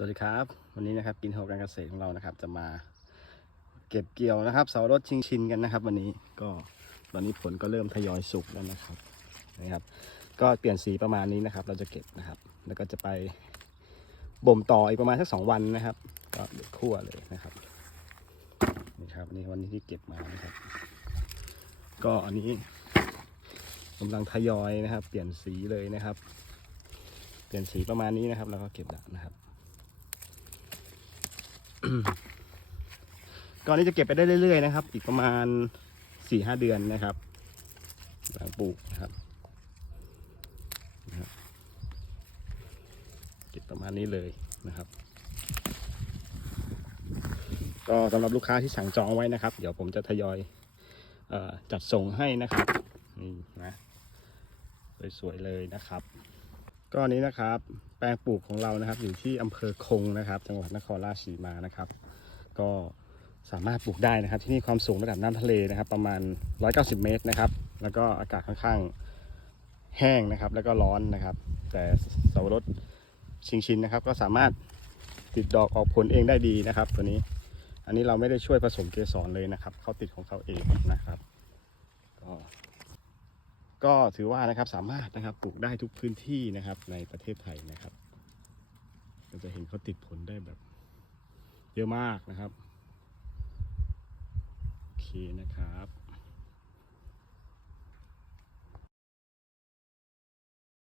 สวัสดีครับ วันนี้นะครับกินโฮการเกษตรของเรานะครับ จะมาเก็บเกี่ยวนะครับ เสารถชิงชินกันนะครับ วันนี้ก็ตอนนี้ผลก็เริ่มทยอยสุกแล้วนะครับนะครับ ก็เปลี่ยนสีประมาณนี้นะครับ เราจะเก็บนะครับ แล้วก็จะไปบ่มต่ออีกประมาณสักสองวันนะครับ ก็เด็ดคั่วเลยนะครับนี่ครับนี่วันนี้ที่เก็บมานะครับ ก็อันนี้กำลังทยอยนะครับ เปลี่ยนสีเลยนะครับ เปลี่ยนสีประมาณนี้นะครับ แล้วก็เก็บแล้วนะครับ ก่อนนี้จะเก็บไปได้เรื่อยๆนะครับ อีกประมาณสี่ห้าเดือนนะครับหลังปลูกนะครับ เก็บประมาณนี้เลยนะครับ ก็สำหรับลูกค้าที่สั่งจองไว้นะครับ เดี๋ยวผมจะทยอยอจัดส่งให้นะครับนี่นะสวยๆเลยนะครับ ก็นนี้นะครับ แปลงปลูกของเรานะครับ อยู่ที่อำเภอคงนะครับ จังหวัดนครราชสีมานะครับ ก็สามารถปลูกได้นะครับ ที่นี่ความสูงระดับน้ำทะเลนะครับ ประมาณ 190 เมตรนะครับ แล้วก็อากาศค่อนข้างแห้งนะครับ แล้วก็ร้อนนะครับ แต่เสาวรสชิงชินนะครับ ก็สามารถติดดอกออกผลเองได้ดีนะครับ ตัวนี้ อันนี้เราไม่ได้ช่วยผสมเกสรเลยนะครับเขาติดของเขาเองนะครับ ก็ถือว่านะครับสามารถนะครับปลูกได้ทุกพื้นที่นะครับในประเทศไทยนะครับเราจะเห็นเขาติดผลได้แบบเยอะมากนะครับ โอเคนะครับ